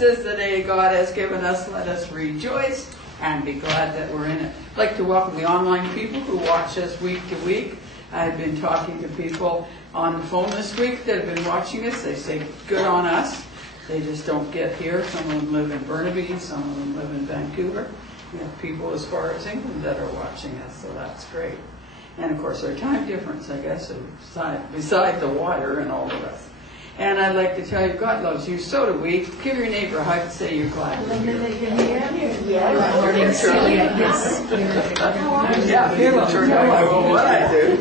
This is the day God has given us. Let us rejoice and be glad that we're in it. I'd like to welcome the online people who watch us week to week. I've been talking to people on the phone this week that have been watching us. They say, good on us. They just don't get here. Some of them live in Burnaby, some of them live in Vancouver. We have people as far as England that are watching us, so that's great. And of course our time difference, I guess, beside the water and all of us. And I'd like to tell you, God loves you, so do we. Give your neighbor a hug and say you're glad to be here. Good morning, Shirley. Yeah, people sure know what I do.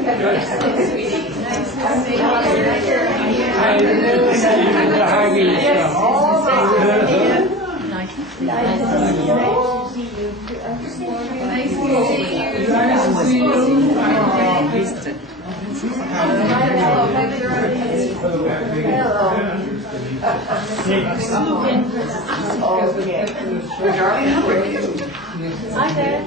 Hi there.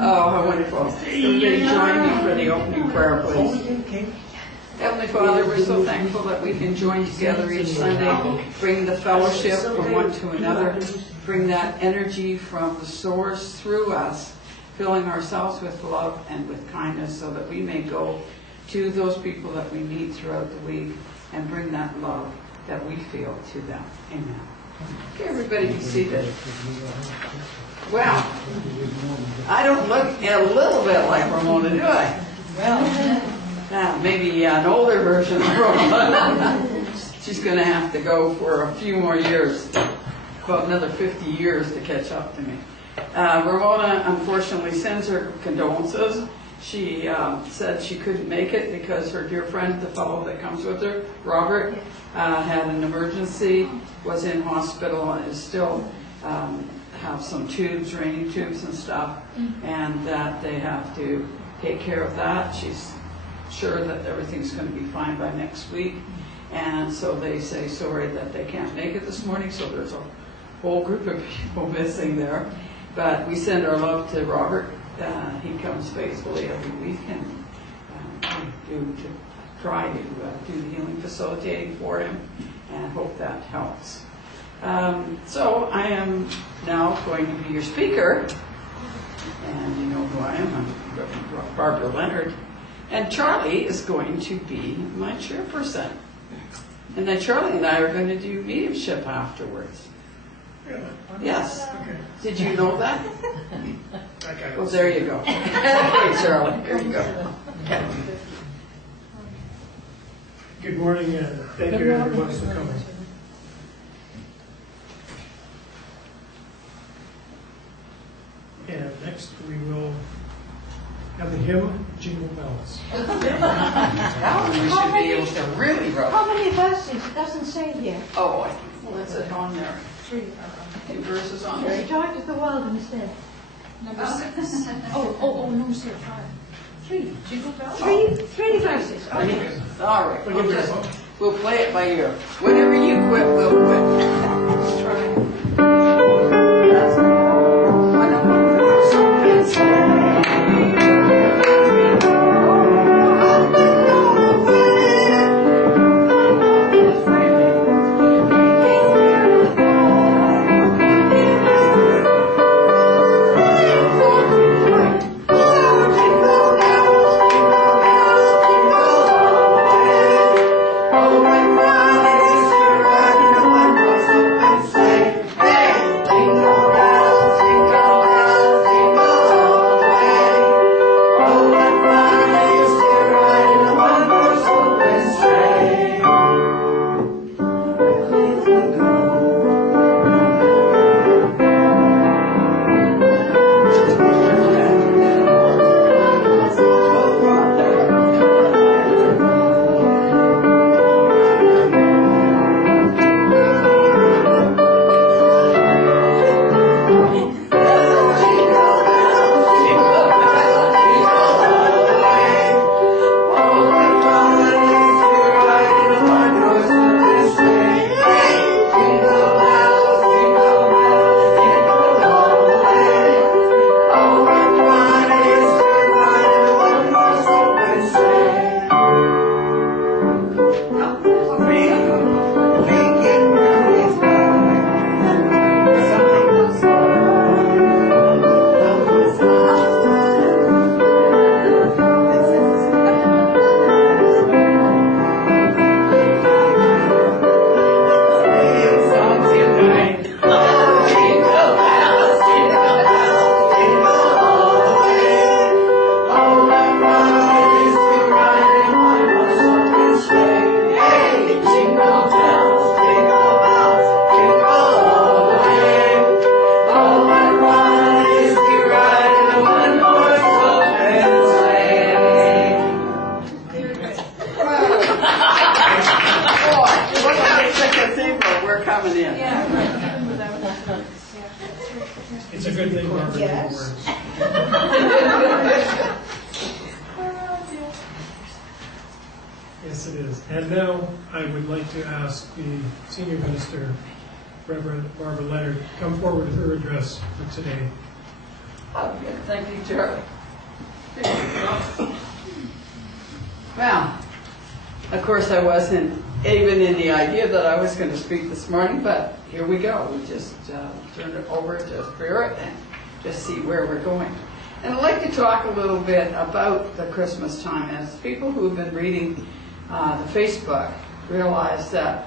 Oh, how wonderful. Everybody join me for the opening prayer, please. Heavenly Father, we're so thankful that we can join together each Sunday, bring the fellowship from one to another, bring that energy from the source through us, filling ourselves with love and with kindness so that we may go to those people that we meet throughout the week and bring that love that we feel to them. Amen. Okay, everybody be seated. Well, I don't look a little bit like Ramona, do I? Well, maybe an older version of Ramona. She's going to have to go for a few more years, about another 50 years to catch up to me. Ramona unfortunately sends her condolences. She said she couldn't make it because her dear friend, the fellow that comes with her, Robert, had an emergency, was in hospital, and is still have some tubes, draining tubes and stuff, and that they have to take care of that. She's sure that everything's going to be fine by next week, and so they say sorry that they can't make it this morning, so there's a whole group of people missing there. But we send our love to Robert. He comes faithfully every week, and we try to do the healing facilitating for him, and hope that helps. So I am now going to be your speaker, and you know who I am. I'm Barbara Leonard, and Charlie is going to be my chairperson. And then Charlie and I are going to do mediumship afterwards. Yes. Okay. Did you know that? Well, there you go. Okay, Charlie, there you go. Good morning, and thank you everyone for coming. And next we will have the hymn, Jingle Bells. That one we should be able to really roll. How many verses? It doesn't say here. Oh, I think that's it on there. 3. 2 verses on The there. joy of the world instead. Number 6. Number 6. 3. Jingle bells? 3 verses. Okay. All right, we'll play it by ear. Whenever you quit, we'll quit. Let's try. And now I would like to ask the Senior Minister, Reverend Barbara Leonard, to come forward with her address for today. Thank you, Charlie. Well, of course I wasn't even in the idea that I was going to speak this morning, but here we go. We just turned it over to Spirit and just see where we're going. And I'd like to talk a little bit about the Christmas time. As people who have been reading the Facebook realize that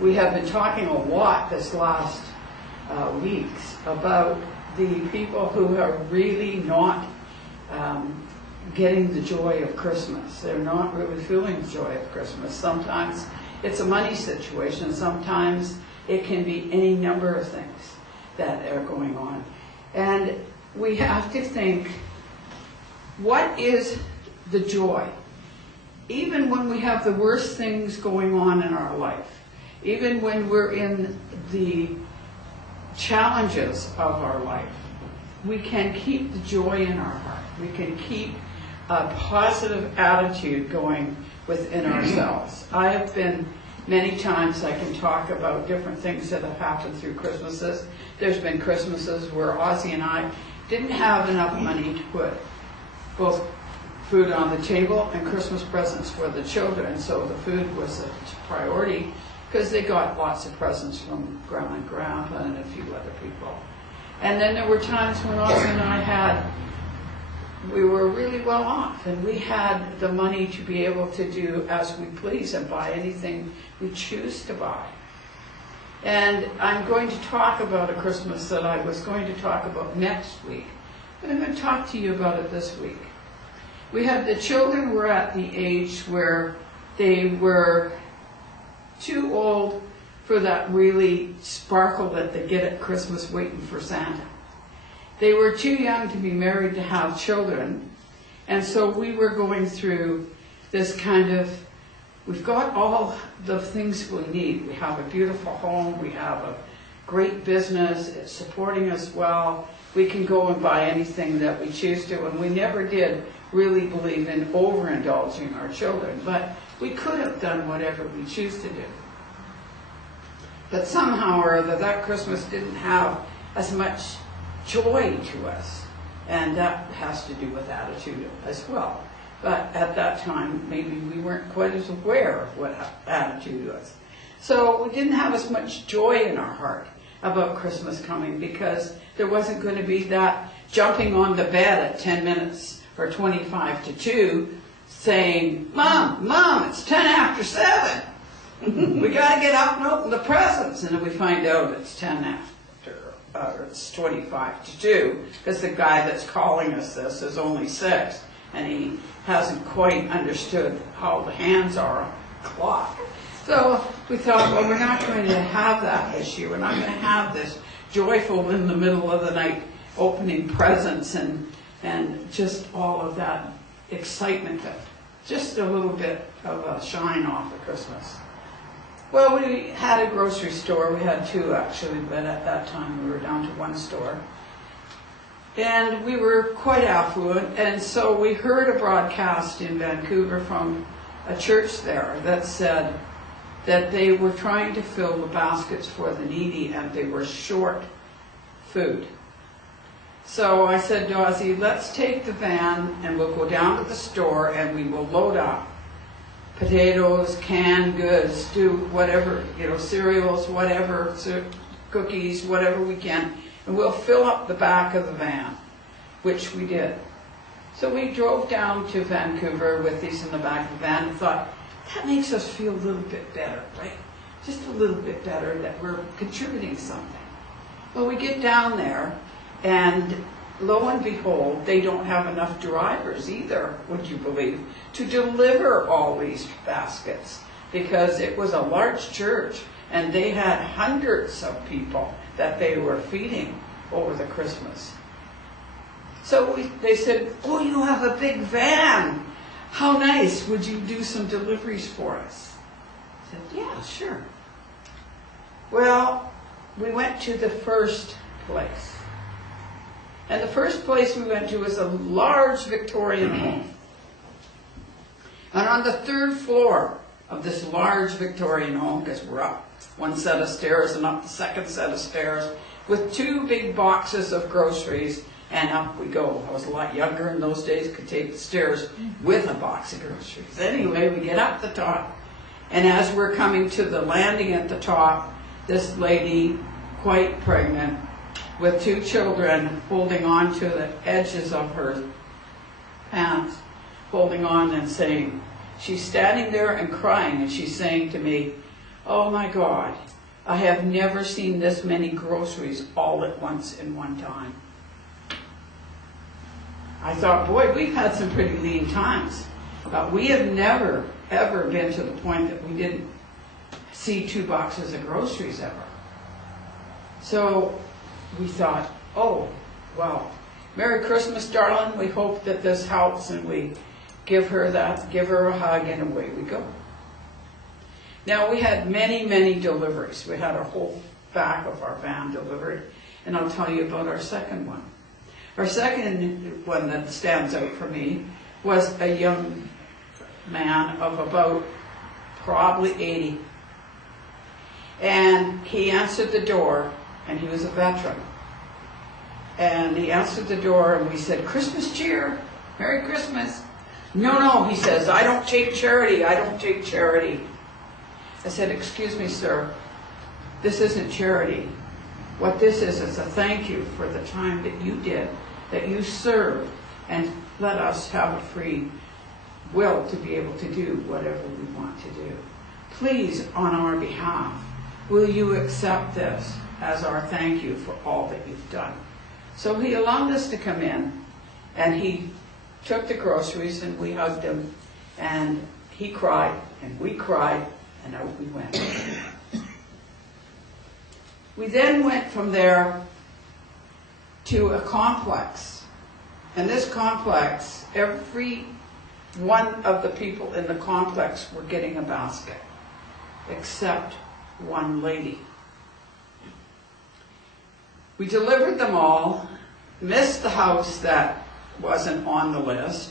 we have been talking a lot this last weeks about the people who are really not getting the joy of Christmas. They're not really feeling the joy of Christmas. Sometimes it's a money situation. Sometimes it can be any number of things that are going on. And we have to think, what is the joy? Even when we have the worst things going on in our life, even when we're in the challenges of our life, we can keep the joy in our heart. We can keep a positive attitude going within ourselves. I have been many times, I can talk about different things that have happened through Christmases. There's been Christmases where Ozzie and I didn't have enough money to put both food on the table and Christmas presents for the children, so the food was a priority because they got lots of presents from Grandma and Grandpa and a few other people. And then there were times when Ozzie and I we were really well off, and we had the money to be able to do as we please and buy anything we choose to buy. And I'm going to talk about a Christmas that I was going to talk about next week, but I'm going to talk to you about it this week. The children were at the age where they were too old for that really sparkle that they get at Christmas waiting for Santa. They were too young to be married to have children, and so we were going through this kind of, we've got all the things we need. We have a beautiful home, we have a great business, it's supporting us well, we can go and buy anything that we choose to, and we never did really believe in overindulging our children, but we could have done whatever we choose to do. But somehow or other, that Christmas didn't have as much joy to us, and that has to do with attitude as well. But at that time, maybe we weren't quite as aware of what attitude was. So we didn't have as much joy in our heart about Christmas coming, because there wasn't going to be that jumping on the bed at 10 minutes or 25 to 2 saying, Mom, it's 10 after 7. We got to get up and open the presents. And then we find out it's 10 after. It's 25 to 2, because the guy that's calling us this is only 6, and he hasn't quite understood how the hands are on the clock. So we thought, well, we're not going to have that this year. We're not going to have this joyful in the middle of the night opening presents and just all of that excitement, just a little bit of a shine off of Christmas. Well, we had a grocery store. We had 2 actually, but at that time we were down to 1 store. And we were quite affluent, and so we heard a broadcast in Vancouver from a church there that said that they were trying to fill the baskets for the needy and they were short food. So I said to Ozzie, let's take the van and we'll go down to the store and we will load up potatoes, canned goods, do whatever, cereals, whatever, cookies, whatever we can, and we'll fill up the back of the van, which we did. So we drove down to Vancouver with these in the back of the van and thought, that makes us feel a little bit better, right? Just a little bit better that we're contributing something. Well, we get down there, and lo and behold, they don't have enough drivers either, would you believe, to deliver all these baskets, because it was a large church and they had hundreds of people that they were feeding over the Christmas. So they said, oh, you have a big van. How nice, would you do some deliveries for us? I said, yeah, sure. Well, we went to the first place. And the first place we went to was a large Victorian home. And on the 3rd floor of this large Victorian home, because we're up one set of stairs and up the second set of stairs, with 2 big boxes of groceries, and up we go. I was a lot younger in those days, could take the stairs with a box of groceries. Anyway, we get up the top, and as we're coming to the landing at the top, this lady, quite pregnant, with 2 children, holding on to the edges of her pants, holding on and saying, she's standing there and crying, and she's saying to me, "Oh my God, I have never seen this many groceries all at once in one time." I thought, boy, we've had some pretty lean times, but we have never, ever been to the point that we didn't see 2 boxes of groceries ever. So we thought, oh, well, Merry Christmas, darling. We hope that this helps, and we give her a hug, and away we go. Now, we had many, many deliveries. We had our whole back of our van delivered, and I'll tell you about our second one. Our second one that stands out for me was a young man of about probably 80. And he answered the door, and he was a veteran. And he answered the door, and we said, "Christmas cheer, Merry Christmas." No, he says, "I don't take charity, I don't take charity." I said, "Excuse me, sir, this isn't charity. What this is a thank you for the time that you did, that you served, and let us have a free will to be able to do whatever we want to do. Please, on our behalf, will you accept this as our thank you for all that you've done?" So he allowed us to come in, and he took the groceries, and we hugged him, and he cried, and we cried, and out we went. We then went from there to a complex. And this complex, every one of the people in the complex were getting a basket, except one lady. We delivered them all, missed the house that wasn't on the list,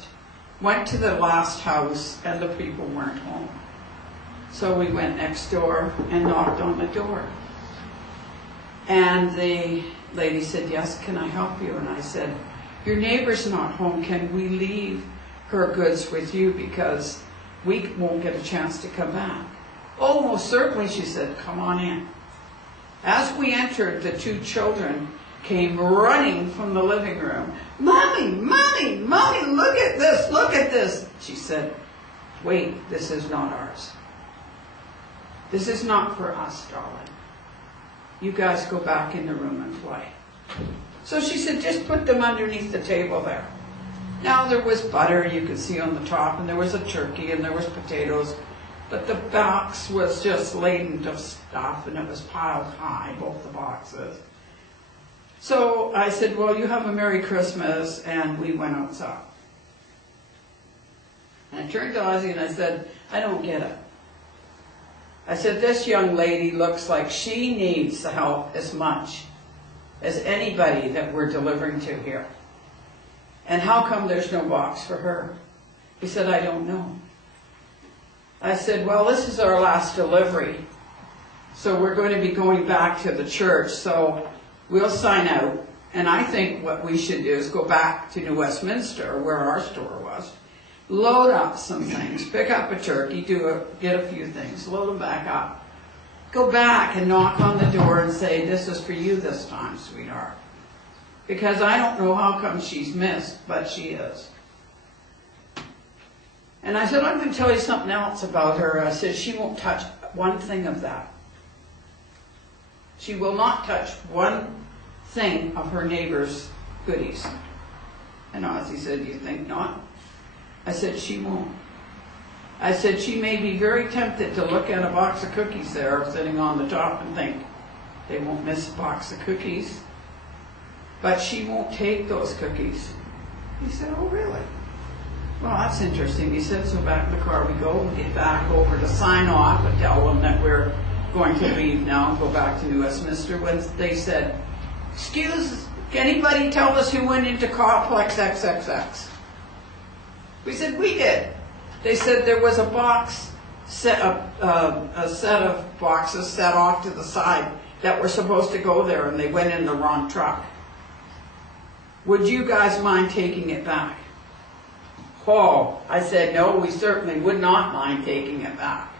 went to the last house, and the people weren't home. So we went next door and knocked on the door. And the lady said, "Yes, can I help you?" And I said, "Your neighbor's not home. Can we leave her goods with you because we won't get a chance to come back?" "Oh, most certainly," she said. "Come on in." As we entered, the 2 children came running from the living room. "Mommy, Mommy, Mommy, look at this, look at this." She said, "Wait, this is not ours. This is not for us, darling. You guys go back in the room and play." So she said, "Just put them underneath the table there." Now there was butter you could see on the top, and there was a turkey, and there was potatoes, but the box was just laden of stuff, and it was piled high, both the boxes. So I said, "Well, you have a Merry Christmas," and we went outside. And I turned to Ozzy and I said, "I don't get it." I said, "This young lady looks like she needs the help as much as anybody that we're delivering to here. And how come there's no box for her?" He said, "I don't know." I said, "Well, this is our last delivery, so we're going to be going back to the church, so we'll sign out. And I think what we should do is go back to New Westminster, where our store was, load up some things, pick up a turkey, get a few things, load them back up, go back and knock on the door and say, 'This is for you this time, sweetheart.' Because I don't know how come she's missed, but she is." And I said, "I'm going to tell you something else about her." I said, "She won't touch one thing of that. She will not touch one thing of her neighbor's goodies." And Ozzy said, "You think not?" I said, "She won't." I said, "She may be very tempted to look at a box of cookies there sitting on the top and think, they won't miss a box of cookies. But she won't take those cookies." He said, "Oh, really? Well, that's interesting." He said, so back in the car we go, we get back over to sign off and tell them that we're going to leave now and go back to New Westminster. When they said, "Excuse, can anybody tell us who went into complex XXX?" We said, "We did." They said there was a box set a set of boxes set off to the side that were supposed to go there, and they went in the wrong truck. Would you guys mind taking it back? Oh, I said, no, we certainly would not mind taking it back.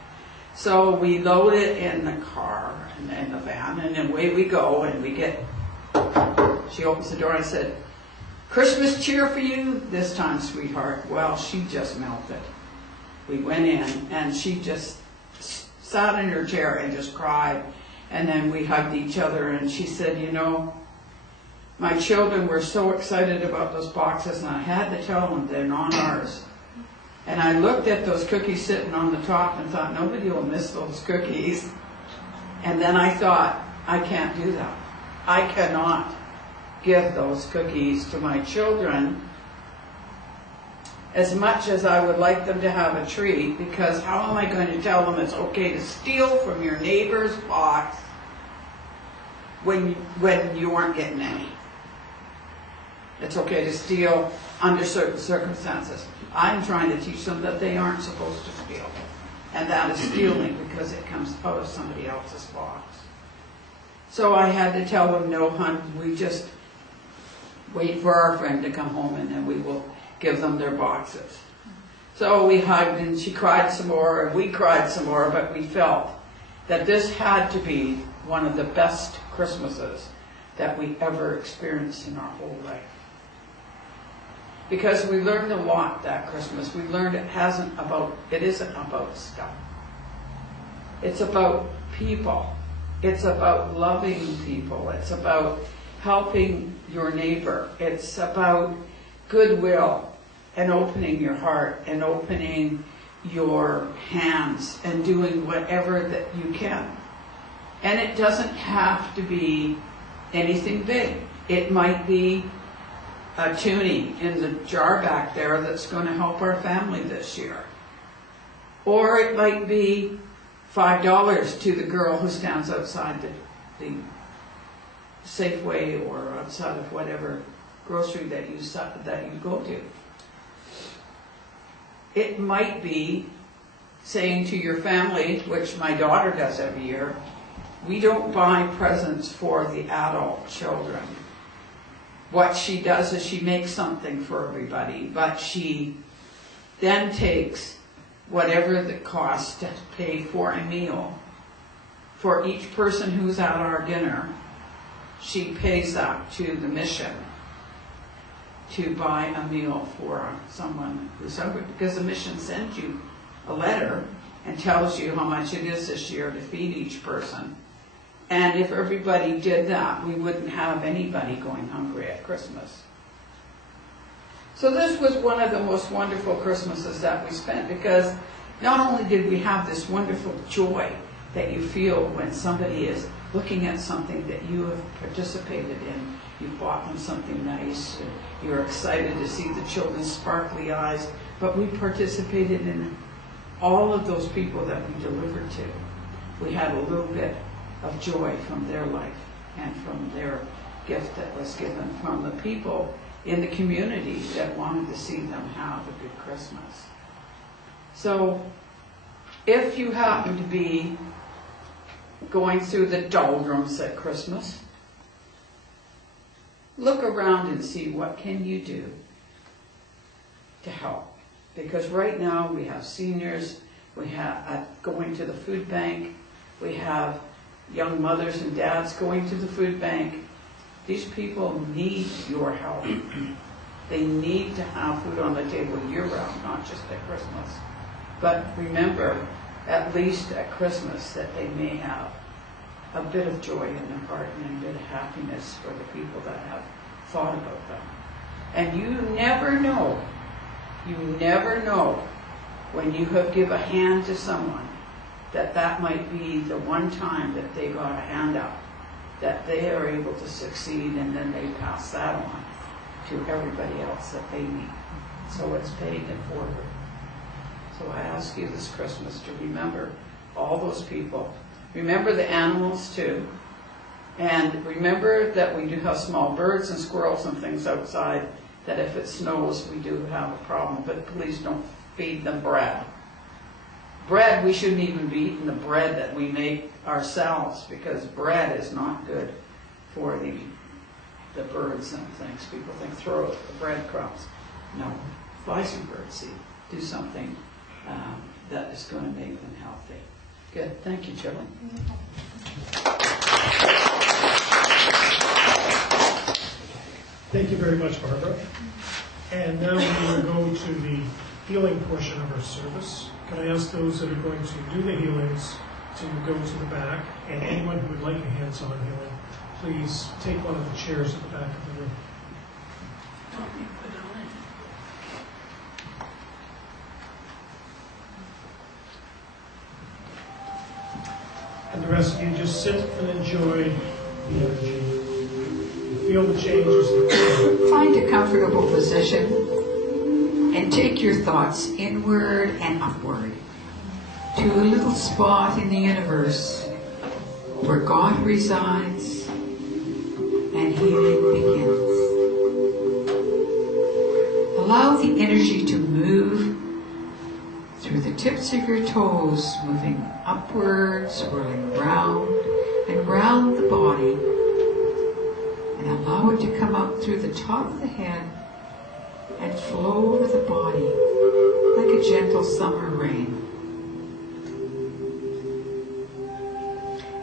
So we load it in the car, in the van, and away we go, and we get, she opens the door and I said, Christmas cheer for you this time, sweetheart. Well, she just melted. We went in, and she just sat in her chair and just cried. And then we hugged each other, and she said, you know, my children were so excited about those boxes, and I had to tell them they're not ours. And I looked at those cookies sitting on the top and thought, nobody will miss those cookies. And then I thought, I can't do that. I cannot give those cookies to my children as much as I would like them to have a treat, because how am I going to tell them it's okay to steal from your neighbor's box when you aren't getting any? It's okay to steal under certain circumstances. I'm trying to teach them that they aren't supposed to steal. And that is stealing because it comes out of somebody else's box. So I had to tell them, no, hon, we just wait for our friend to come home and then we will give them their boxes. So we hugged and she cried some more and we cried some more, but we felt that this had to be one of the best Christmases that we ever experienced in our whole life. Because we learned a lot that Christmas. We learned it isn't about stuff. It's about people. It's about loving people. It's about helping your neighbor. It's about goodwill and opening your heart and opening your hands and doing whatever that you can. And it doesn't have to be anything big. It might be a toonie in the jar back there that's going to help our family this year. Or it might be $5 to the girl who stands outside the Safeway or outside of whatever grocery that you go to. It might be saying to your family, which my daughter does every year, we don't buy presents for the adult children. What she does is she makes something for everybody, but she then takes whatever the cost to pay for a meal for each person who's at our dinner. She pays that to the mission to buy a meal for someone who's hungry, because the mission sends you a letter and tells you how much it is this year to feed each person. And if everybody did that, we wouldn't have anybody going hungry at Christmas. So this was one of the most wonderful Christmases that we spent, because not only did we have this wonderful joy that you feel when somebody is looking at something that you have participated in, you bought them something nice, you're excited to see the children's sparkly eyes, but we participated in all of those people that we delivered to. We had a little bit of joy from their life and from their gift that was given from the people in the community that wanted to see them have a good Christmas. So if you happen to be going through the doldrums at Christmas, look around and see what can you do to help. Because right now we have seniors, we have going to the food bank, we have young mothers and dads going to the food bank. These people need your help. They need to have food on the table year-round, not just at Christmas. But remember, at least at Christmas, that they may have a bit of joy in their heart and a bit of happiness for the people that have thought about them. And you never know when you have given a hand to someone, that might be the one time that they got a hand up, that they are able to succeed, and then they pass that on to everybody else that they meet. So it's paid it forward. So I ask you this Christmas to remember all those people. Remember the animals too. And remember that we do have small birds and squirrels and things outside, that if it snows we do have a problem, but please don't feed them bread. bread, we shouldn't even be eating the bread that we make ourselves, because bread is not good for the birds and things. People think throw out the breadcrumbs. No, buy some birdseed. Do something that is going to make them healthy. Good. Thank you, Chili. Thank you very much, Barbara. And now we will go to the healing portion of our service. Can I ask those that are going to do the healings to go to the back, and anyone who would like a hands-on healing, please take one of the chairs at the back of the room. And the rest of you just sit and enjoy the energy. Feel the changes. Find a comfortable position and take your thoughts inward and upward to a little spot in the universe where God resides and healing begins. Allow the energy to move through the tips of your toes, moving upwards, swirling round and round the body, and allow it to come up through the top of the head and flow over the body like a gentle summer rain.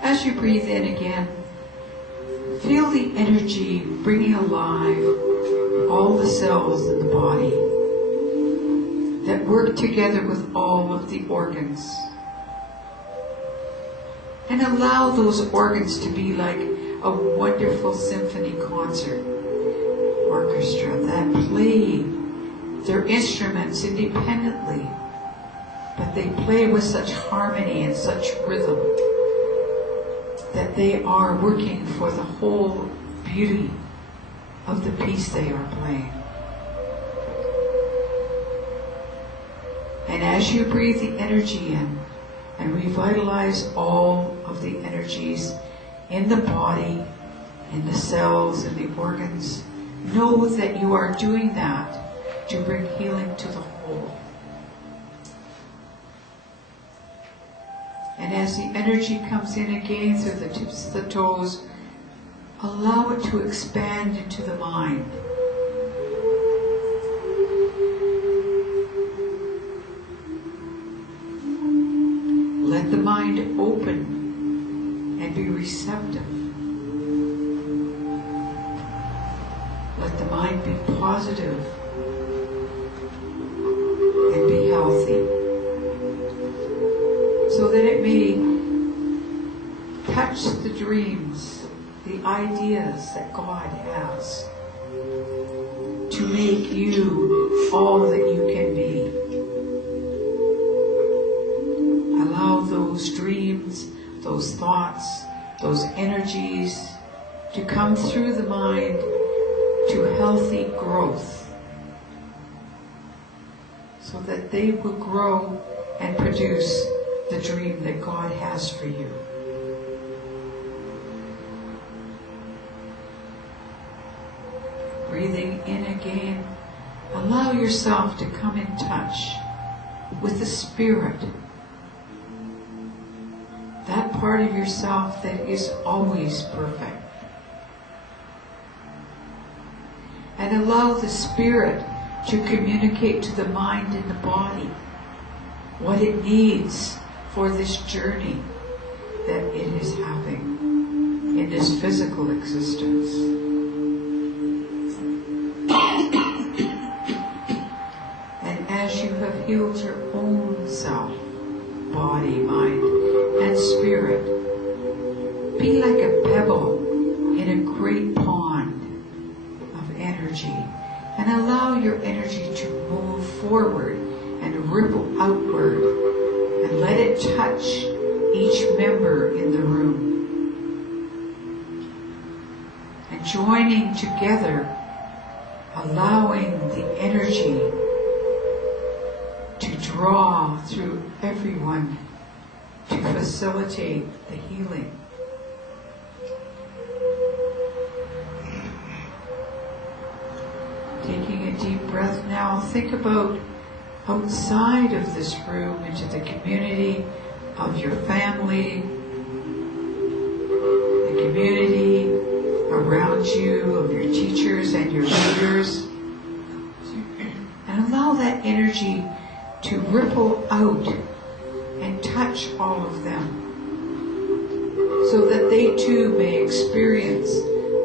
As you breathe in again, feel the energy bringing alive all the cells in the body that work together with all of the organs. And allow those organs to be like a wonderful symphony concert orchestra that play their instruments independently, but they play with such harmony and such rhythm that they are working for the whole beauty of the piece they are playing. And as you breathe the energy in and revitalize all of the energies in the body, in the cells, in the organs, know that you are doing that to bring healing to the whole. And as the energy comes in again through the tips of the toes, allow it to expand into the mind. Let the mind open and be receptive. Let the mind be positive and be healthy, so that it may touch the dreams, the ideas that God has to make you all that you can be. Allow those dreams, those thoughts, those energies to come through the mind to healthy growth, so that they will grow and produce the dream that God has for you. Breathing in again, allow yourself to come in touch with the Spirit, that part of yourself that is always perfect. And allow the Spirit to communicate to the mind and the body what it needs for this journey that it is having in this physical existence. And as you have healed your own self, body, mind, and spirit, be like a pebble in a great pond of energy, and allow your energy to move forward and ripple outward, and let it touch each member in the room. And joining together, allowing the energy to draw through everyone to facilitate the healing. Taking a deep breath now, think about outside of this room into the community of your family, the community around you, of your teachers and your leaders, and allow that energy to ripple out and touch all of them so that they too may experience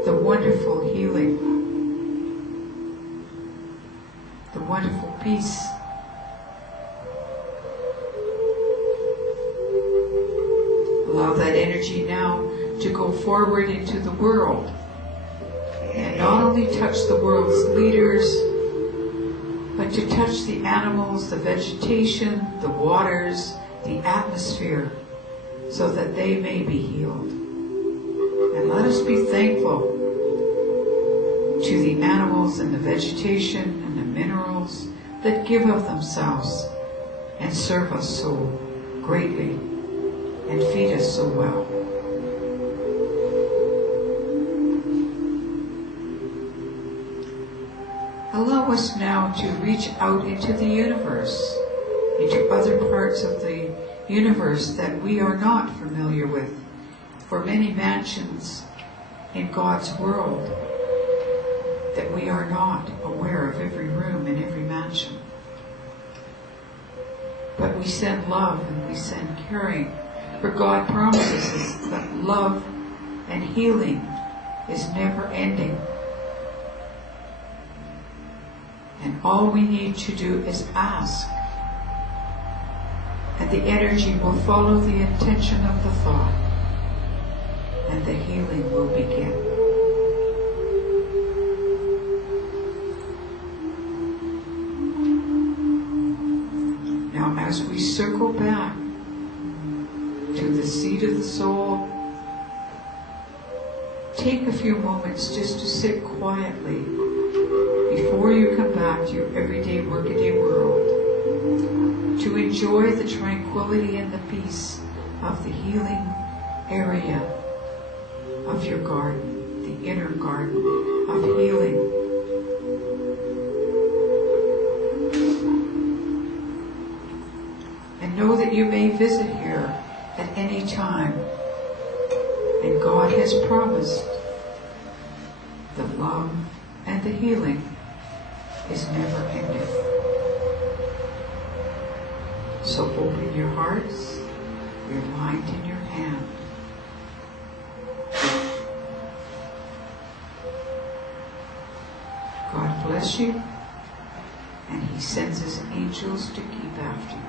the wonderful healing, the wonderful peace. Allow that energy now to go forward into the world and not only touch the world's leaders, but to touch the animals, the vegetation, the waters, the atmosphere, so that they may be healed. And let us be thankful to the animals and the vegetation and the minerals that give of themselves and serve us so greatly and feed us so well. Allow us now to reach out into the universe, into other parts of the universe that we are not familiar with. For many mansions in God's world that we are not aware of every room in every mansion. But we send love and we send caring, for God promises us that love and healing is never ending. And all we need to do is ask. And the energy will follow the intention of the thought. And the healing will begin. Now as we circle back to the seat of the soul, take a few moments just to sit quietly before you come back to your everyday workaday world, to enjoy the tranquility and the peace of the healing area of your garden, the inner garden of healing. And know that you may visit here at any time, and God has promised the love and the healing is never ending. So open your hearts, your mind in your hand. God bless you, and He sends His angels to keep after you.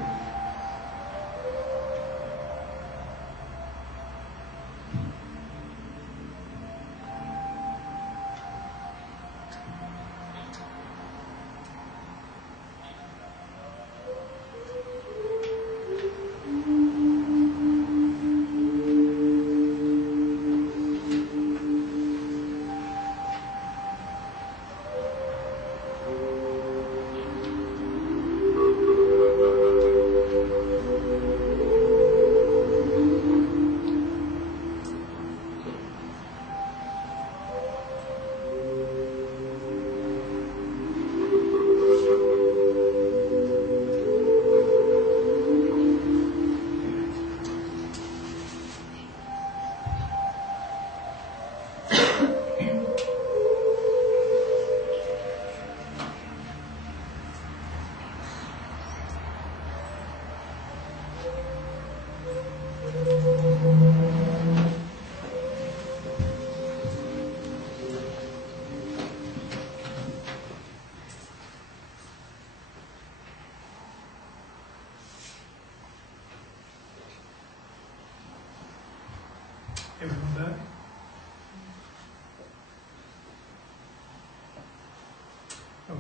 Everyone back?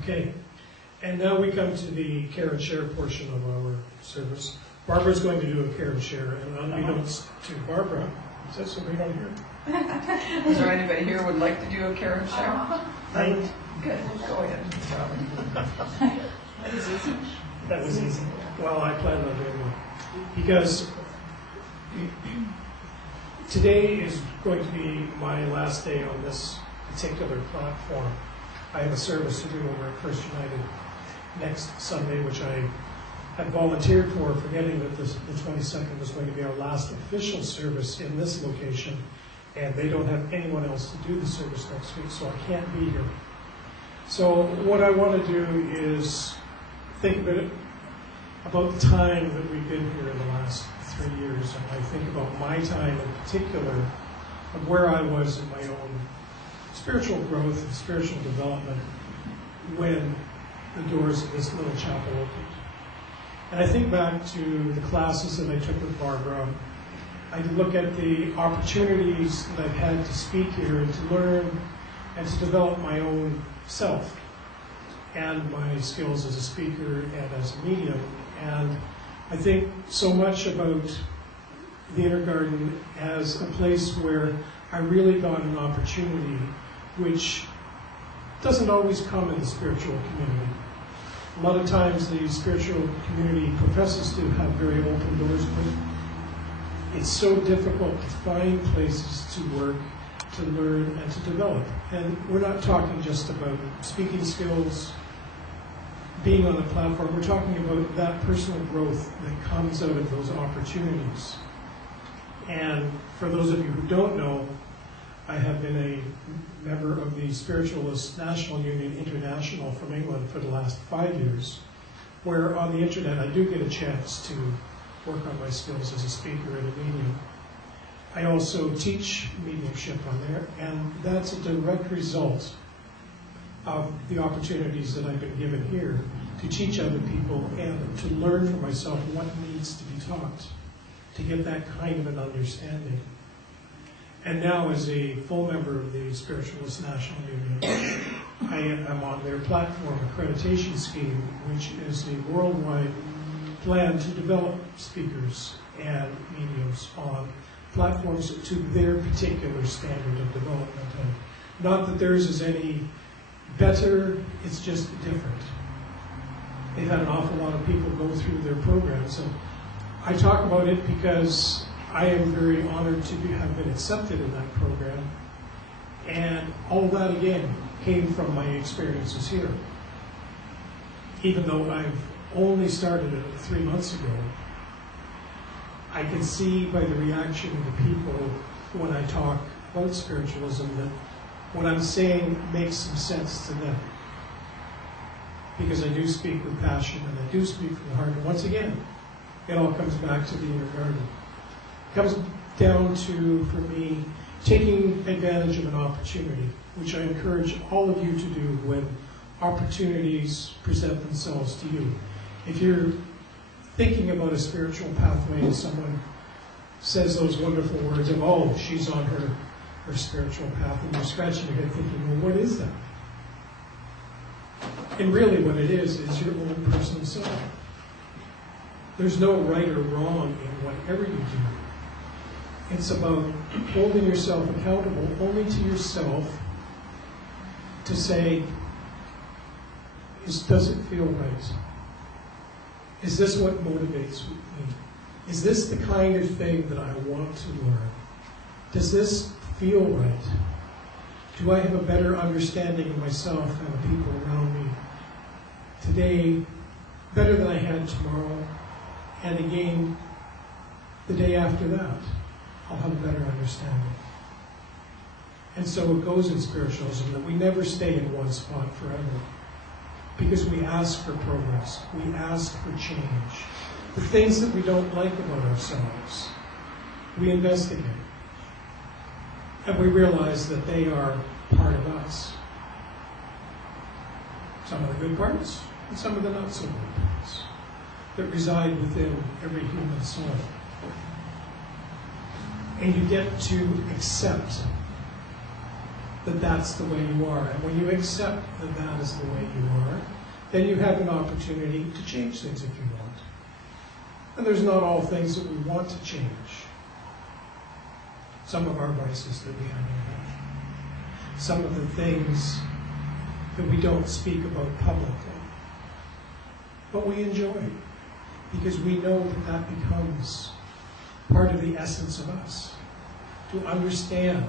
Okay, and now we come to the care and share portion of our service. Barbara's going to do a care and share, and unbeknownst to Barbara, is that somebody on here? Is there anybody here who would like to do a care and share? Right. Good, go ahead. That was easy. Well, I planned on doing one. Because today is going to be my last day on this particular platform. I have a service to do over at First United. next Sunday, which I had volunteered for, forgetting that the 22nd was going to be our last official service in this location, and they don't have anyone else to do the service next week, so I can't be here. So what I want to do is think a bit about the time that we've been here in the last 3 years, and I think about my time in particular, of where I was in my own spiritual growth and spiritual development when the doors of this little chapel opened. And I think back to the classes that I took with Barbara. I look at the opportunities that I've had to speak here and to learn and to develop my own self and my skills as a speaker and as a medium. And I think so much about the Inner Garden as a place where I really got an opportunity which doesn't always come in the spiritual community. A lot of times the spiritual community professes to have very open doors, but it's so difficult to find places to work, to learn, and to develop. And we're not talking just about speaking skills, being on the platform. We're talking about that personal growth that comes out of those opportunities. And for those of you who don't know, I have been a member of the Spiritualist National Union International from England for the last 5 years, where on the internet I do get a chance to work on my skills as a speaker and a medium. I also teach mediumship on there, and that's a direct result of the opportunities that I've been given here to teach other people and to learn for myself what needs to be taught to get that kind of an understanding. And now, as a full member of the Spiritualist National Union, I am on their platform accreditation scheme, which is a worldwide plan to develop speakers and mediums on platforms to their particular standard of development. And not that theirs is any better, it's just different. They've had an awful lot of people go through their programs. And I talk about it because I am very honored to have been accepted in that program. And all that, again, came from my experiences here. Even though I've only started it 3 months ago, I can see by the reaction of the people when I talk about spiritualism that what I'm saying makes some sense to them. Because I do speak with passion and I do speak from the heart. And once again, it all comes back to the Inner Garden. It comes down to, for me, taking advantage of an opportunity, which I encourage all of you to do when opportunities present themselves to you. If you're thinking about a spiritual pathway and someone says those wonderful words of, oh, she's on her spiritual path, and you're scratching your head thinking, well, what is that? And really what it is your own personal self. There's no right or wrong in whatever you do. It's about holding yourself accountable only to yourself to say, does it feel right? Is this what motivates me? Is this the kind of thing that I want to learn? Does this feel right? Do I have a better understanding of myself and the people around me today, better than I had tomorrow, and again, the day after that, I'll have a better understanding. And so it goes in spiritualism that we never stay in one spot forever, because we ask for progress, we ask for change. The things that we don't like about ourselves, we investigate. And we realize that they are part of us. Some of the good parts, and some of the not so good parts that reside within every human soul. And you get to accept that that's the way you are. And when you accept that that is the way you are, then you have an opportunity to change things if you want. And there's not all things that we want to change. Some of our vices that we have. Some of the things that we don't speak about publicly. But we enjoy, because we know that that becomes part of the essence of us. To understand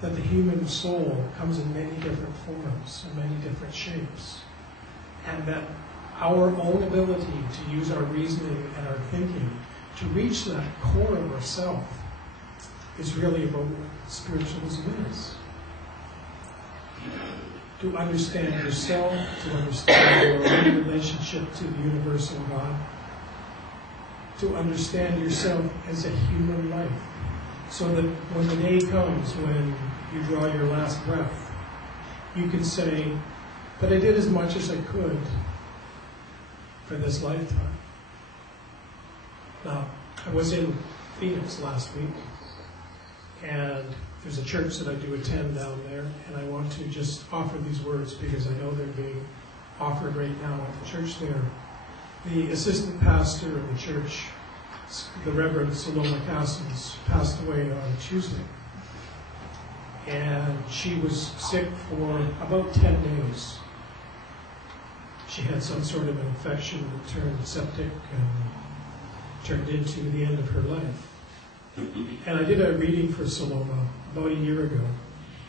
that the human soul comes in many different forms and many different shapes. and that our own ability to use our reasoning and our thinking to reach that core of ourself is really about what spiritualism is. To understand yourself, to understand your own relationship to the universal God, to understand yourself as a human life, so that when the day comes when you draw your last breath, you can say, but I did as much as I could for this lifetime. Now, I was in Phoenix last week, and there's a church that I do attend down there, and I want to just offer these words because I know they're being offered right now at the church there. The assistant pastor of the church, the Reverend Saloma Castles, passed away on Tuesday. And she was sick for about 10 days. She had some sort of an infection that turned septic and turned into the end of her life. And I did a reading for Saloma about a year ago.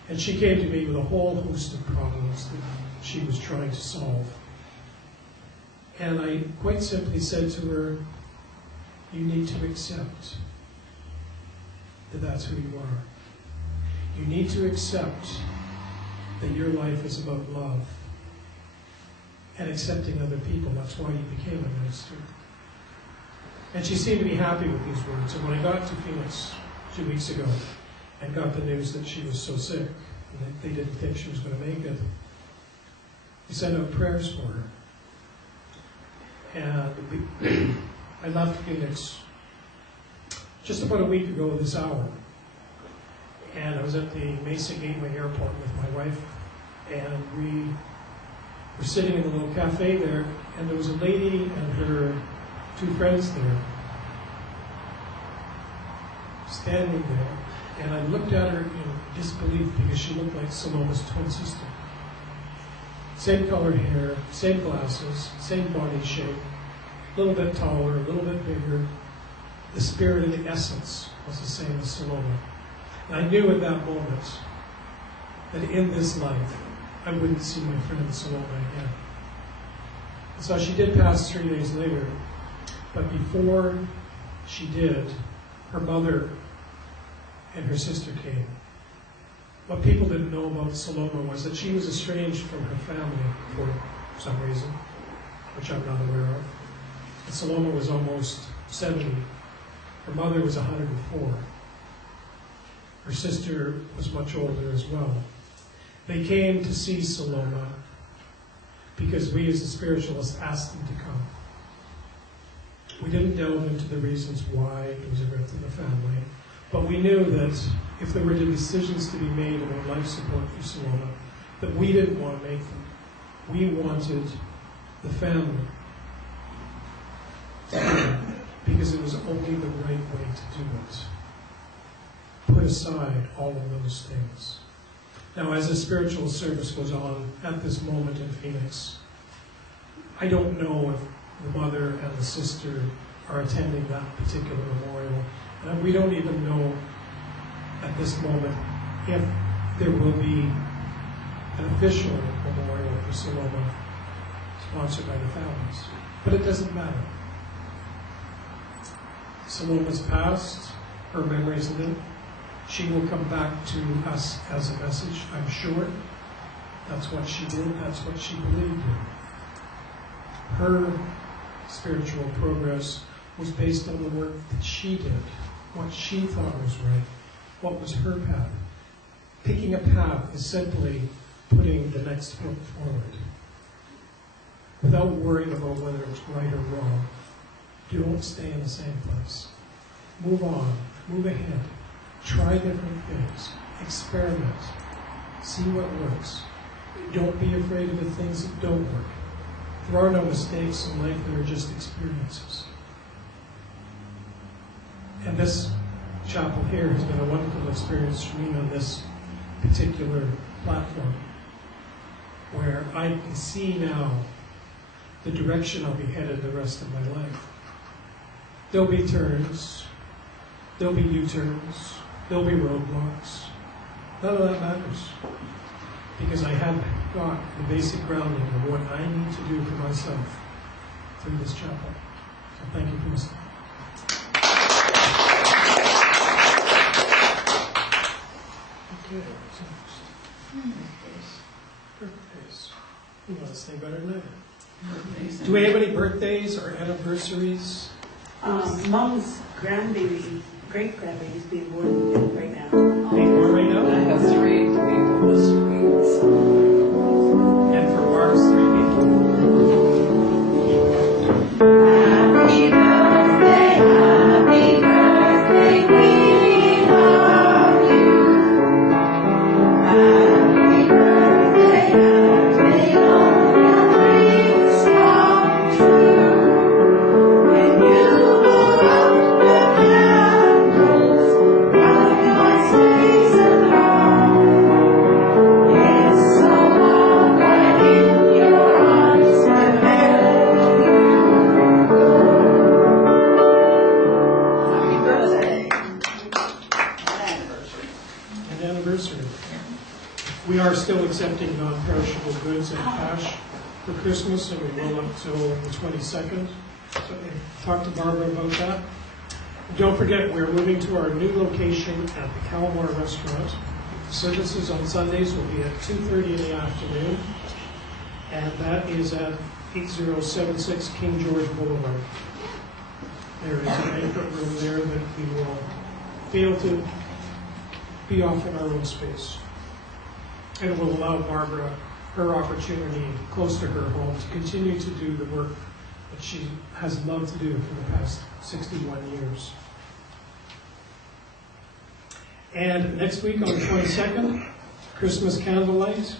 And she came to me with a whole host of problems that she was trying to solve. And I quite simply said to her, you need to accept that that's who you are. You need to accept that your life is about love and accepting other people. That's why you became a minister. And she seemed to be happy with these words. And when I got to Phoenix 2 weeks ago and got the news that she was so sick and that they didn't think she was going to make it, we sent out prayers for her. And I left Phoenix just about a week ago this hour. And I was at the Mesa Gateway Airport with my wife, and we were sitting in the little cafe there, and there was a lady and her 2 friends there, standing there, and I looked at her in disbelief because she looked like Saloma's twin sister. Same color hair, same glasses, same body shape, a little bit taller, a little bit bigger. The spirit and the essence was the same as Saloma. And I knew at that moment that in this life, I wouldn't see my friend Saloma again. And so she did pass 3 days later, but before she did, her mother and her sister came. What people didn't know about Saloma was that she was estranged from her family for some reason, which I'm not aware of. And Saloma was almost 70. Her mother was 104. Her sister was much older as well. They came to see Saloma because we as the spiritualists asked them to come. We didn't delve into the reasons why it was a rift in the family, but we knew that if there were decisions to be made about life support for Saloma, that we didn't want to make them. We wanted the family because it was only the right way to do it. Put aside all of those things. Now, as the spiritual service goes on at this moment in Phoenix, I don't know if the mother and the sister are attending that particular memorial. And we don't even know at this moment if there will be an official memorial for Saloma sponsored by the families. But it doesn't matter. Saloma's past, her memories live. She will come back to us as a message, I'm sure. That's what she did, that's what she believed in. Her spiritual progress was based on the work that she did, what she thought was right, what was her path. Picking a path is simply putting the next foot forward. Without worrying about whether it's right or wrong. Don't stay in the same place. Move on, move ahead. Try different things. Experiment. See what works. Don't be afraid of the things that don't work. There are no mistakes in life, there are just experiences. And this chapel here has been a wonderful experience for me on this particular platform, where I can see now the direction I'll be headed the rest of my life. There'll be turns, there'll be there'll be roadblocks. None of that matters, because I have got the basic grounding of what I need to do for myself through this chapel. So thank you for listening. Okay, what's next? Birthdays. You know this thing better than I do. Do we have any birthdays or anniversaries? Mom's grandbaby, great-grandbaby's being born right now. Being born right I now? have 3 people this week, so. And for Barb's 3 people? Happy birthday, we love you. Happy birthday, may all your dreams come true. And you will love the candles, bright my space alone. It's so long right in your eyes, wherever you go. Happy birthday. An anniversary. We are still accepting non-perishable goods and cash for Christmas, and we will until the 22nd. So talk to Barbara about that. Don't forget, we're moving to our new location at the Calamar Restaurant. Services on Sundays will be at 2:30 in the afternoon, and that is at 8076 King George Boulevard. There is a banquet room there that we will fail to be off in our own space. And it will allow Barbara her opportunity close to her home to continue to do the work that she has loved to do for the past 61 years. And next week on the 22nd, Christmas candlelight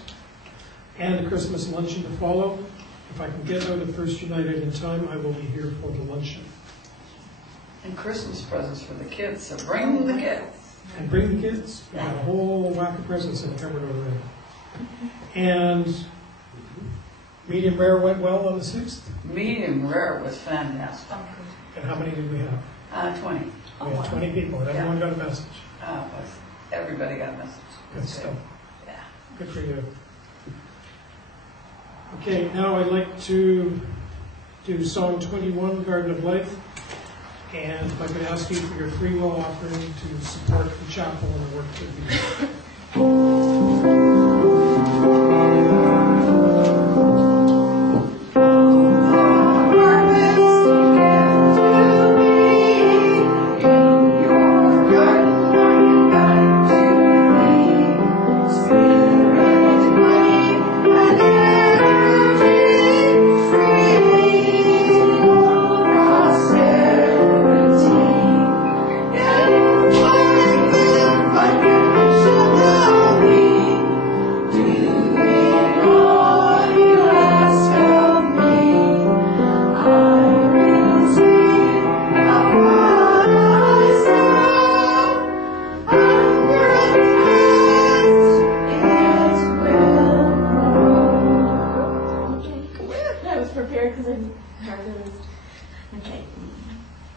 and a Christmas luncheon to follow. If I can get out of First United in time, I will be here for the luncheon. And Christmas presents for the kids, so bring the kids. And bring the kids. We got a whole whack of presents in the cupboard over there. And medium rare went well on the 6th. Medium rare was fantastic. And how many did we have? 20. We had 20 people, and everyone got a message. Everybody got a message. Good stuff. Yeah. Good for you. Okay, now I'd like to do Song 21, Garden of Life. And if I could ask you for your free will offering to support the chapel and the work that we do.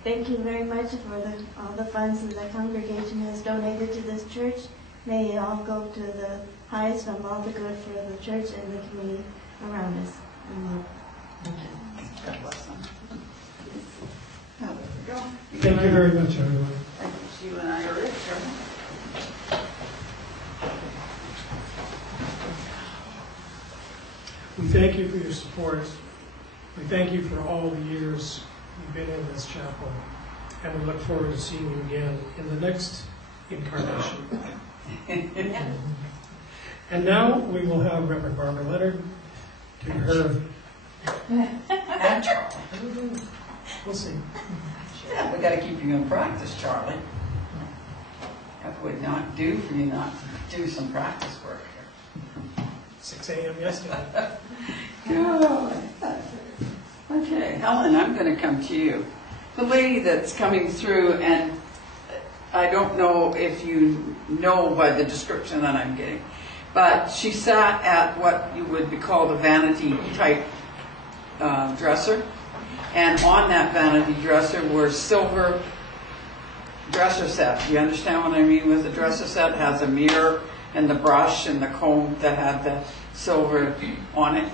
Thank you very much for all the funds that the congregation has donated to this church. May it all go to the highest of all the good for the church and the community around us. God bless them. There we go. Thank you very much, everyone. Thank you. You and I are rich. We thank you for your support. We thank you for all the years you've been in this chapel. And we look forward to seeing you again in the next incarnation. And now we will have Reverend Barbara Leonard do her. And Charlie. We'll see. Yeah, we got to keep you in practice, Charlie. It would not do for you not to do some practice work here. 6 a.m. yesterday. Good. Okay, Helen, I'm going to come to you. The lady that's coming through, and I don't know if you know by the description that I'm getting, but she sat at what you would be called a vanity type dresser, and on that vanity dresser were silver dresser set. You understand what I mean with the dresser set? It has a mirror and the brush and the comb that had the silver on it.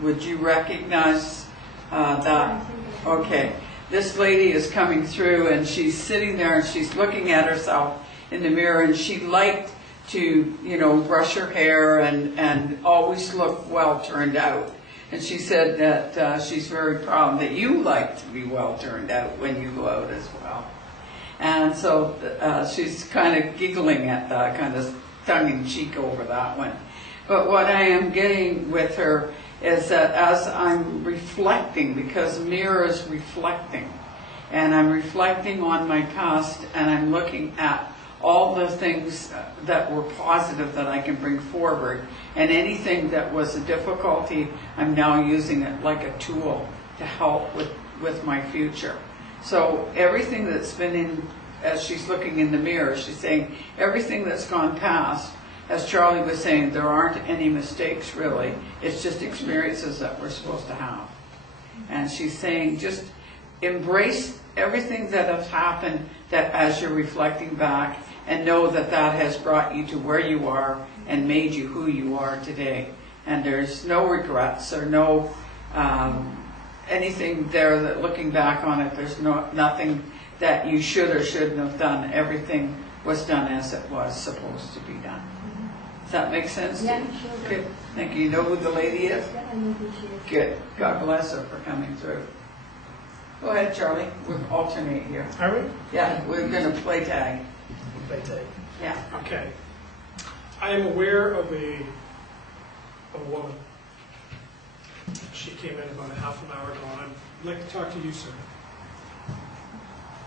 Would you recognize that? Okay. This lady is coming through and she's sitting there and she's looking at herself in the mirror, and she liked to, brush her hair and always look well turned out. And she said that she's very proud that you like to be well turned out when you go out as well. And so she's kind of giggling at that, kind of tongue-in-cheek over that one. But what I am getting with her is that as I'm reflecting, because a mirror is reflecting, and I'm reflecting on my past, and I'm looking at all the things that were positive that I can bring forward, and anything that was a difficulty, I'm now using it like a tool to help with my future. So everything that's been in, as she's looking in the mirror, she's saying everything that's gone past, as Charlie was saying, there aren't any mistakes really. It's just experiences that we're supposed to have. And she's saying just embrace everything that has happened, that as you're reflecting back, and know that that has brought you to where you are and made you who you are today. And there's no regrets or no anything there that looking back on it, there's nothing that you should or shouldn't have done. Everything was done as it was supposed to be done. Does that make sense? Yeah, sure. Good. Thank you. You know who the lady is? Yeah, I know who she is. Good. God bless her for coming through. Go ahead, Charlie. We'll alternate here. Are we? Yeah, we're going to play tag. Play tag. Yeah. Okay. I am aware of a woman. She came in about a half an hour ago, and I'd like to talk to you, sir.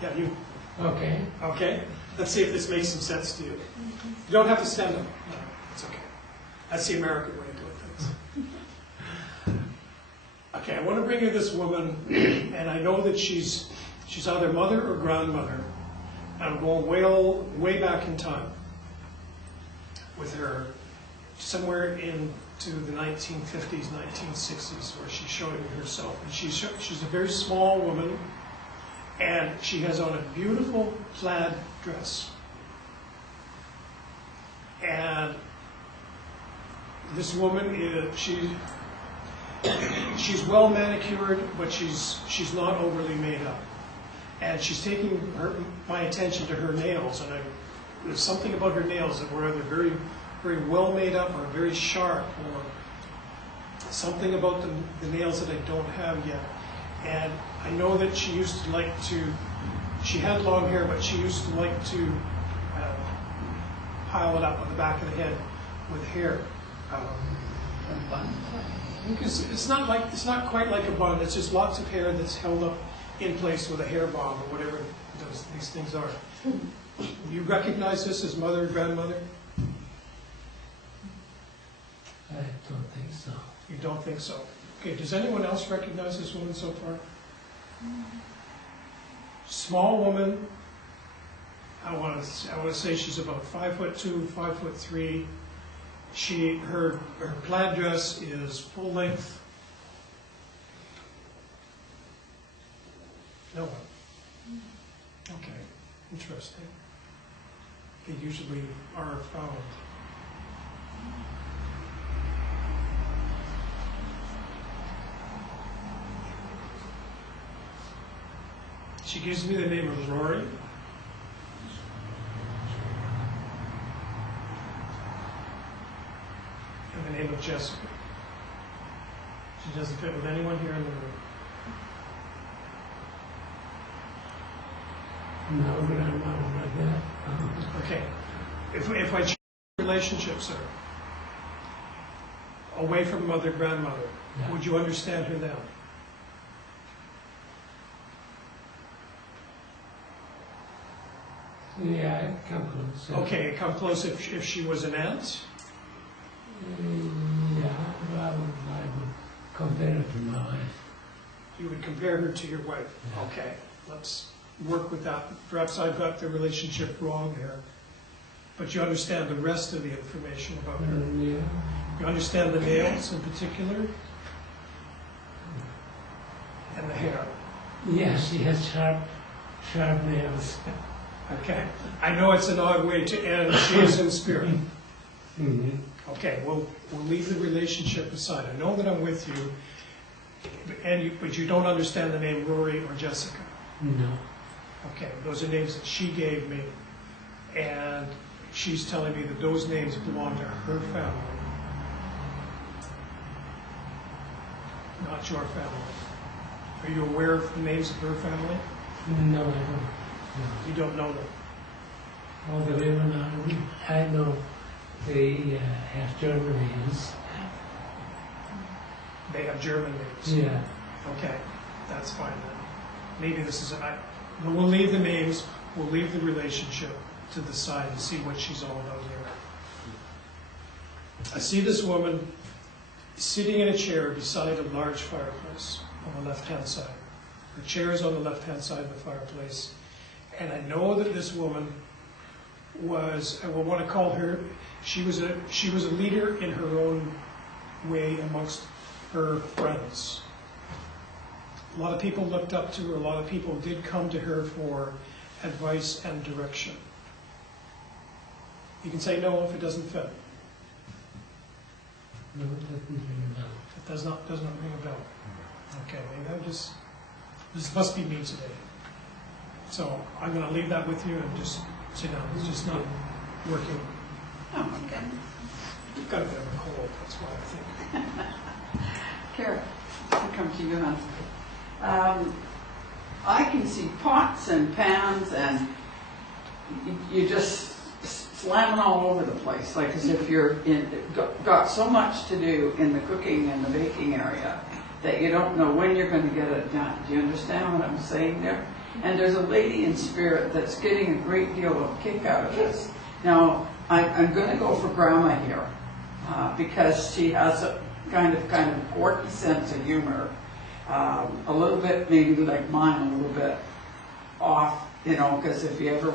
Yeah, you. Okay. Okay. Let's see if this makes some sense to you. You don't have to stand up. No, it's okay. That's the American way of doing things. Okay, I want to bring you this woman, and I know that she's either mother or grandmother. I'm going way back in time with her, somewhere into the 1950s, 1960s, where she's showing me herself. And she's a very small woman, and she has on a beautiful plaid dress. And this woman she's well manicured, but she's not overly made up. And she's taking my attention to her nails, and there's something about her nails that were either very, very well made up or very sharp, or something about the nails that I don't have yet. And I know that she used to like to, she had long hair, but she used to like to pile it up on the back of the head with hair. Because it's not quite like a bun. It's just lots of hair that's held up in place with a hair bomb or whatever these things are. You recognize this as mother or grandmother? I don't think so. You don't think so? Okay, does anyone else recognize this woman so far? Small woman. I want to say she's about 5'2", 5'3". Her plaid dress is full length. No one. Okay, interesting. They usually are found. She gives me the name of Rory. And the name of Jessica. She doesn't fit with anyone here in the room. No, grandmother like that. Okay. If I change relationships, sir, away from mother, grandmother, Yeah. would you understand her then? Yeah, come close. Okay, come close if she was an aunt. Yeah, I would compare it to my wife. You would compare her to your wife. Yeah. Okay, let's work with that. Perhaps I've got the relationship wrong there. But you understand the rest of the information about her. Yeah. You understand the nails in particular? And the hair. Yeah, she has sharp nails. Okay. I know it's an odd way to end. She is in spirit. Mm-hmm. Okay, we'll leave the relationship aside. I know that I'm with you, but you don't understand the name Rory or Jessica. No. Okay, those are names that she gave me, and she's telling me that those names belong to her family, not your family. Are you aware of the names of her family? No, I don't. No. You don't know them. All the women I know, they have German names. They have German names. Yeah. Okay, that's fine then. Maybe this is, we'll leave the names, we'll leave the relationship to the side and see what she's all about here. I see this woman sitting in a chair beside a large fireplace on the left-hand side. Her chair is on the left-hand side of the fireplace. And I know that this woman was, I will want to call her, she was a leader in her own way amongst her friends. A lot of people looked up to her, a lot of people did come to her for advice and direction. You can say no if it doesn't fit. No, it doesn't ring a bell. It does not ring a bell. Okay, maybe this must be me today. So I'm going to leave that with you and just sit down. It's just not working. Oh, okay. You've got a bit of a cold, that's why I think. Kara, I'll come to you, hon. I can see pots and pans and you just slamming all over the place, like as if you're got so much to do in the cooking and the baking area that you don't know when you're going to get it done. Do you understand what I'm saying there? And there's a lady in spirit that's getting a great deal of kick out of this. Now, I'm going to go for Grandma here because she has a kind of quirky sense of humor, a little bit maybe like mine, a little bit off, because if you ever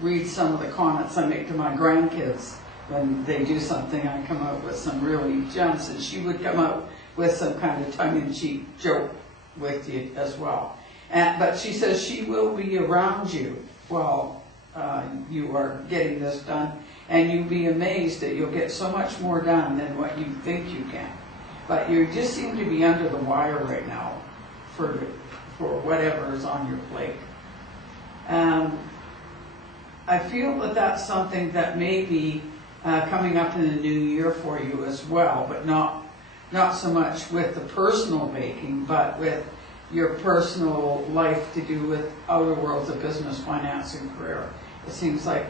read some of the comments I make to my grandkids when they do something, I come out with some really gems, and she would come out with some kind of tongue-in-cheek joke with you as well. But she says she will be around you while you are getting this done, and you'll be amazed that you'll get so much more done than what you think you can. But you just seem to be under the wire right now for whatever is on your plate. I feel that that's something that may be coming up in the new year for you as well, but not so much with the personal baking, but with your personal life to do with outer worlds of business, finance, and career. It seems like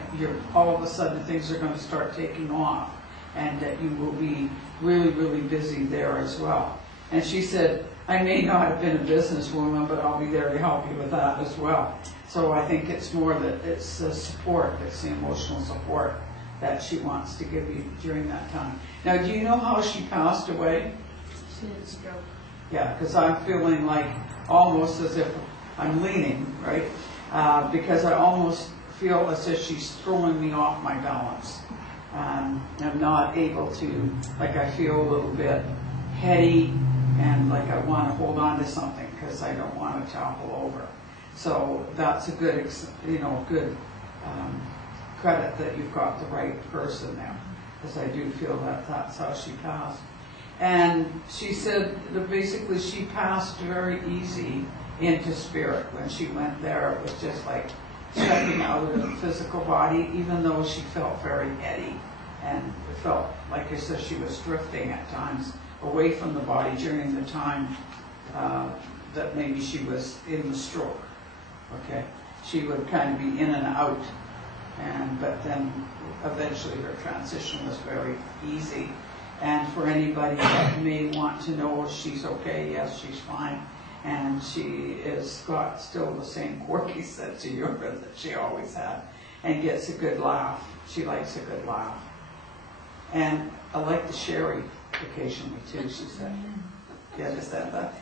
all of a sudden things are going to start taking off, and that you will be really, really busy there as well. And she said, I may not have been a businesswoman, but I'll be there to help you with that as well. So I think it's more that it's the support, it's the emotional support that she wants to give you during that time. Now, do you know how she passed away? She had a stroke. Yeah, because I'm feeling like almost as if I'm leaning, right? Because I almost feel as if she's throwing me off my balance. I'm not able to, like I feel a little bit heady and like I want to hold on to something because I don't want to topple over. So that's a good, good credit that you've got the right person there, because I do feel that that's how she passed. And she said that basically she passed very easy into spirit when she went there. It was just like stepping out of the physical body, even though she felt very heady. And it felt like I said she was drifting at times away from the body during the time that maybe she was in the stroke. Okay, she would kind of be in and out, but then eventually her transition was very easy. And for anybody that may want to know if she's okay, yes, she's fine. And she is got still the same quirky sense of humor that she always had, and gets a good laugh. She likes a good laugh. And I like the sherry occasionally too, she said. You understand that?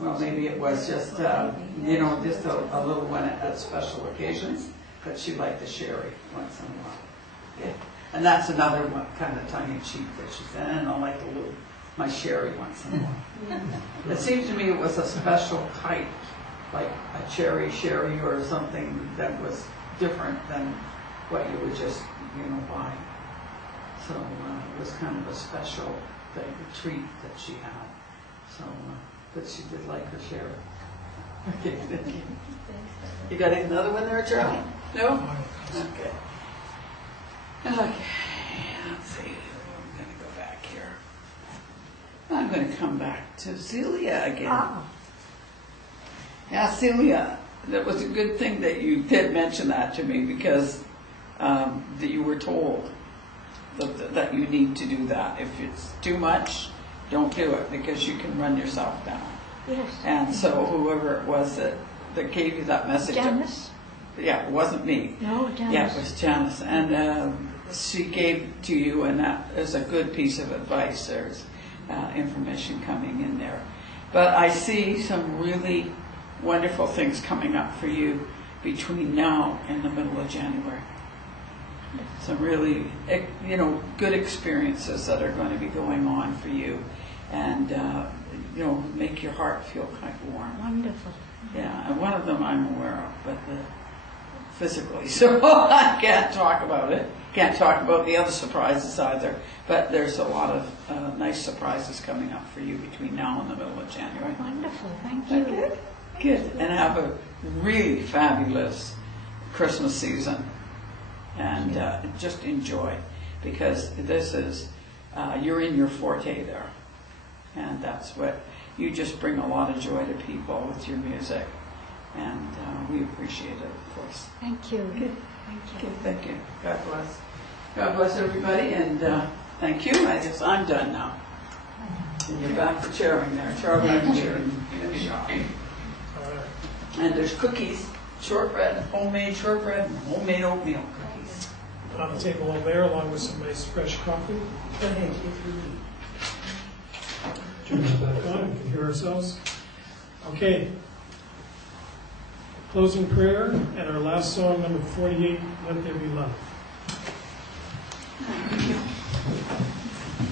Well, maybe it was just, just a little one at special occasions, but she liked the sherry once in a while. Yeah. And that's another one, kind of tongue-in-cheek that she said, and I like my sherry once in a while. It seems to me it was a special type, like a cherry sherry or something that was different than what you would just, buy. So it was kind of a special thing, a treat that she had. So, but she did like her share. Okay, thank you. You got another one there, Charlie? No? Okay. Okay, let's see. I'm going to go back here. I'm going to come back to Celia again. Yeah, Celia, that was a good thing that you did mention that to me, because that you were told that you need to do that. If it's too much, don't do it, because you can run yourself down. Yes. And so whoever it was that gave you that message. Janice? Yeah, it wasn't me. No, Janice. Yeah, it was Janice. And she gave to you, and that is a good piece of advice. There's information coming in there. But I see some really wonderful things coming up for you between now and the middle of January. Some really, good experiences that are going to be going on for you, and make your heart feel kind of warm. Wonderful. Yeah, and one of them I'm aware of, but physically, so I can't talk about it. Can't talk about the other surprises either. But there's a lot of nice surprises coming up for you between now and the middle of January. Wonderful. Thank you. Okay. Good. And have a really fabulous Christmas season. And just enjoy, because this is, you're in your forte there. And that's what, you just bring a lot of joy to people with your music. And we appreciate it, of course. Thank you. Good. Thank you. Okay, thank you. God bless. God bless everybody, and thank you. I guess I'm done now. And you're back for chairing there. Charlie, I'm chairing. And there's cookies, shortbread, homemade shortbread, and homemade oatmeal cookies. On the table over there, along with some nice fresh coffee. Turn this back on, we can hear ourselves. Okay. Closing prayer, and our last song, number 48, Let There Be Love.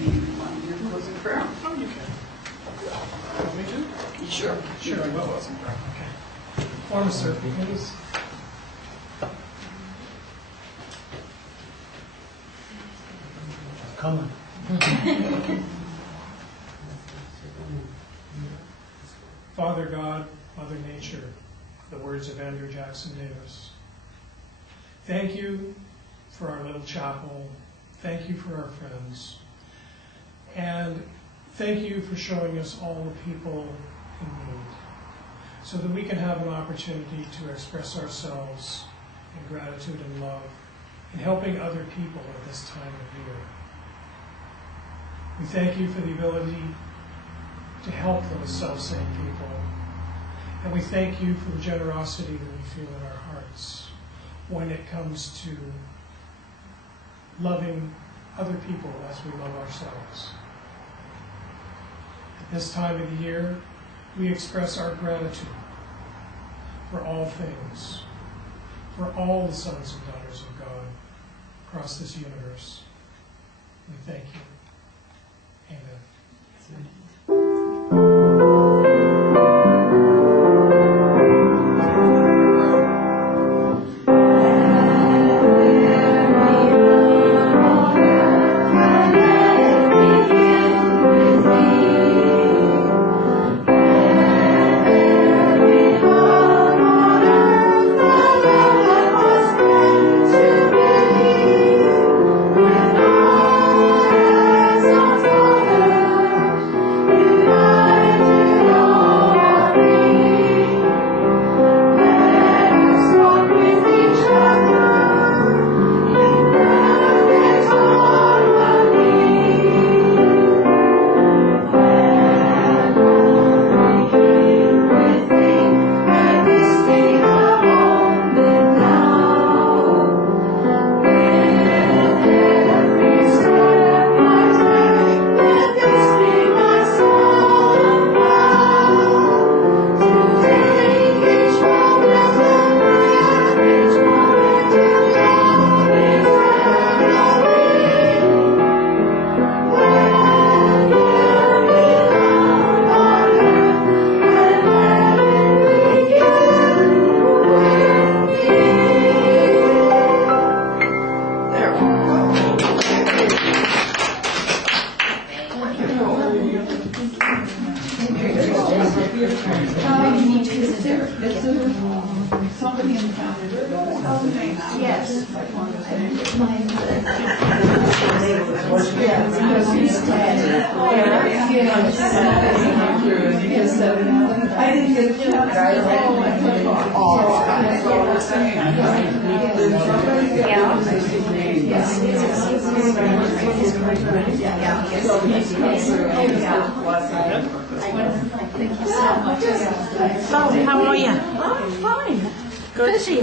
You want to do closing prayer? Oh, you can. Want me to? Sure. Sure, I will. Okay. Form a circle, please. Come on. Father God, Mother Nature, the words of Andrew Jackson Davis. Thank you for our little chapel. Thank you for our friends. And thank you for showing us all the people in need, so that we can have an opportunity to express ourselves in gratitude and love in helping other people at this time of year. We thank you for the ability to help those self-same people. And we thank you for the generosity that we feel in our hearts when it comes to loving other people as we love ourselves. At this time of the year, we express our gratitude for all things, for all the sons and daughters of God across this universe. We thank you. Amen. Somebody in the family. Yes. I didn't get a chance. So, how are you? I'm fine. Good. Busy.